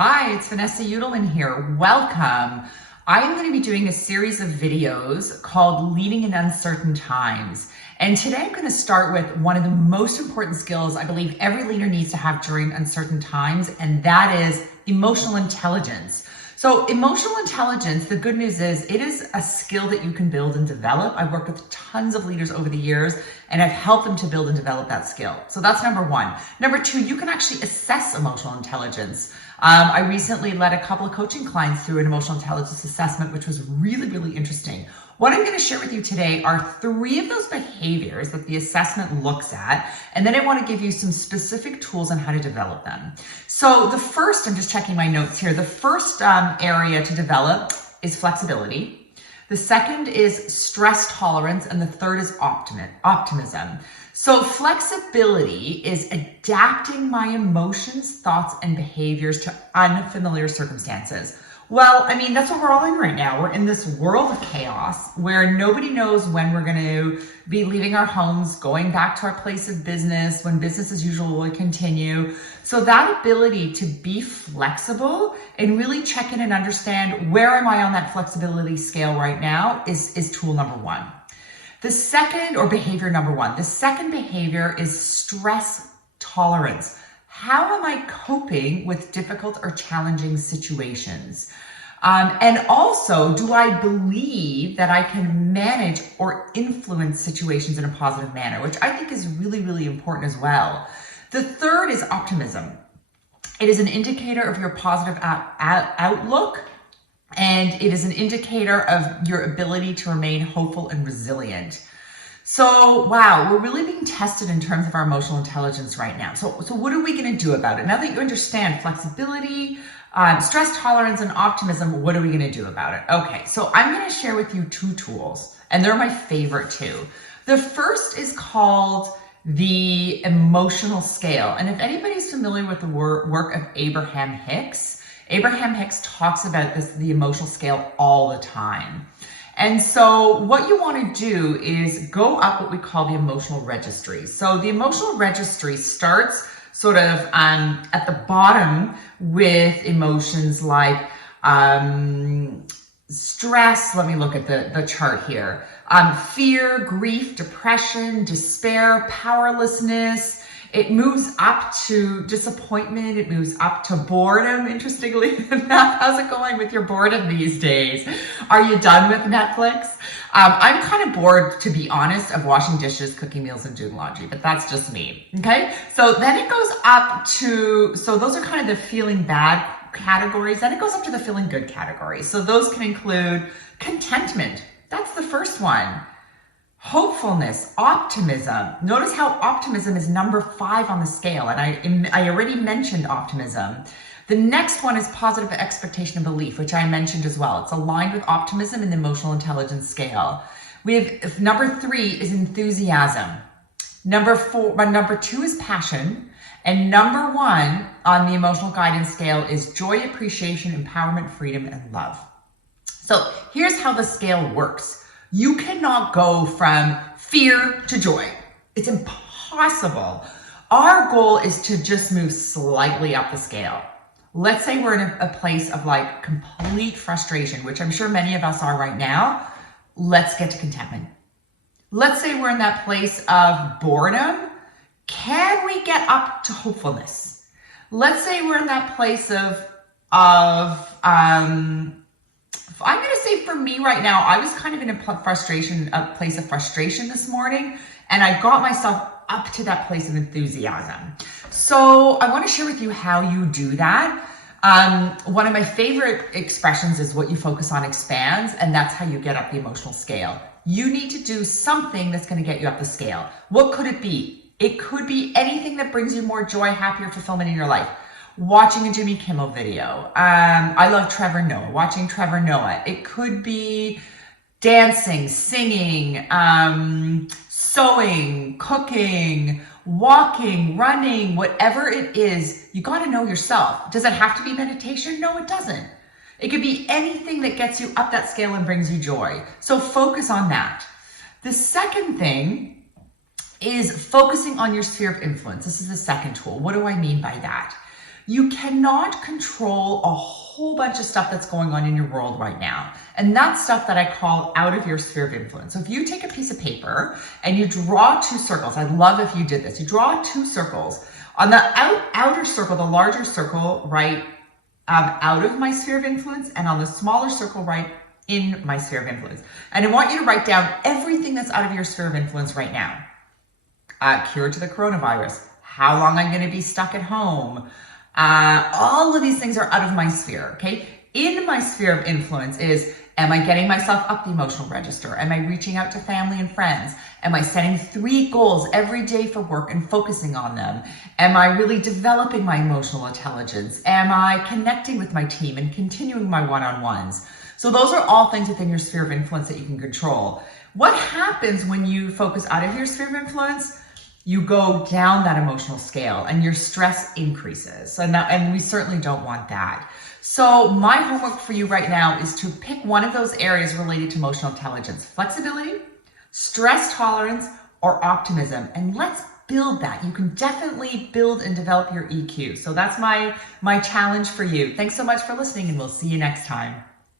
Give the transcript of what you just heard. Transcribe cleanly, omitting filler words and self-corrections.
Hi, it's Vanessa Udelman here. Welcome. I'm going to be doing a series of videos called Leading in Uncertain Times. And today I'm going to start with one of the most important skills I believe every leader needs to have during uncertain times, and that is emotional intelligence. So emotional intelligence, the good news is it is a skill that you can build and develop. I've worked with tons of leaders over the years and I've helped them to build and develop that skill. So that's number one. Number two, you can actually assess emotional intelligence. I recently led a couple of coaching clients through an emotional intelligence assessment, which was really, really interesting. What I'm going to share with you today are 3 of those behaviors that the assessment looks at, and then I want to give you some specific tools on how to develop them. So the first, I'm just checking my notes here, the first area to develop is flexibility. The second is stress tolerance, and the third is optimism. So flexibility is adapting my emotions, thoughts, and behaviors to unfamiliar circumstances. Well, I mean, that's what we're all in right now. We're in this world of chaos where nobody knows when we're going to be leaving our homes, going back to our place of business, when business as usual will continue. So that ability to be flexible and really check in and understand where am I on that flexibility scale right now is tool number 1. The second, or behavior number 1, the second behavior is stress tolerance. How am I coping with difficult or challenging situations? And also, do I believe that I can manage or influence situations in a positive manner, which I think is really, really important as well. The third is optimism. It is an indicator of your positive outlook, and it is an indicator of your ability to remain hopeful and resilient. So, wow, we're really being tested in terms of our emotional intelligence right now. So what are we going to do about it? Now that you understand flexibility, stress tolerance, and optimism, what are we going to do about it? Okay, so I'm going to share with you 2 tools, and they're my favorite 2. The first is called the emotional scale. And if anybody's familiar with the work of Abraham Hicks talks about the emotional scale all the time. And so what you want to do is go up what we call the emotional registry. So the emotional registry starts sort of at the bottom with emotions like stress. Let me look at the chart here. Fear, grief, depression, despair, powerlessness. It moves up to disappointment. It moves up to boredom, interestingly enough. How's it going with your boredom these days? Are you done with Netflix? I'm kind of bored, to be honest, of washing dishes, cooking meals, and doing laundry, but that's just me, okay? So then it goes up to, so those are kind of the feeling bad categories. Then it goes up to the feeling good category. So those can include contentment. That's the first one. Hopefulness, optimism. Notice how optimism is number 5 on the scale, and I already mentioned optimism. The next one is positive expectation and belief, which I mentioned as well. It's aligned with optimism in the emotional intelligence scale. We have number 3 is enthusiasm. Number 2 is passion, and number 1 on the emotional guidance scale is joy, appreciation, empowerment, freedom, and love. So here's how the scale works. You cannot go from fear to joy. It's impossible. Our goal is to just move slightly up the scale. Let's say we're in a place of like complete frustration, which I'm sure many of us are right now. Let's get to contentment. Let's say we're in that place of boredom. Can we get up to hopefulness? Let's say we're in that place I'm going to say for me right now, I was kind of in a place of frustration this morning, and I got myself up to that place of enthusiasm. So I want to share with you how you do that. One of my favorite expressions is what you focus on expands, and that's how you get up the emotional scale. You need to do something that's going to get you up the scale. What could it be? It could be anything that brings you more joy, happiness, fulfillment in your life. Watching a Jimmy Kimmel video. I love Trevor Noah, watching Trevor Noah. It could be dancing, singing, sewing, cooking, walking, running, whatever it is. You got to know yourself. Does it have to be meditation? No, it doesn't. It could be anything that gets you up that scale and brings you joy. So focus on that. The second thing is focusing on your sphere of influence. This is the second tool. What do I mean by that? You cannot control a whole bunch of stuff that's going on in your world right now. And that's stuff that I call out of your sphere of influence. So if you take a piece of paper and you draw two circles, I'd love if you did this. You draw two circles. On the outer circle, the larger circle, right, out of my sphere of influence, and on the smaller circle, right, in my sphere of influence. And I want you to write down everything that's out of your sphere of influence right now. Cure to the coronavirus, how long I'm going to be stuck at home. All of these things are out of my sphere, okay? In my sphere of influence is, am I getting myself up the emotional register? Am I reaching out to family and friends? Am I setting 3 goals every day for work and focusing on them? Am I really developing my emotional intelligence? Am I connecting with my team and continuing my one-on-ones? So those are all things within your sphere of influence that you can control. What happens when you focus out of your sphere of influence? You go down that emotional scale and your stress increases. And we certainly don't want that. So my homework for you right now is to pick one of those areas related to emotional intelligence: flexibility, stress tolerance, or optimism. And let's build that. You can definitely build and develop your EQ. So that's my challenge for you. Thanks so much for listening, and we'll see you next time.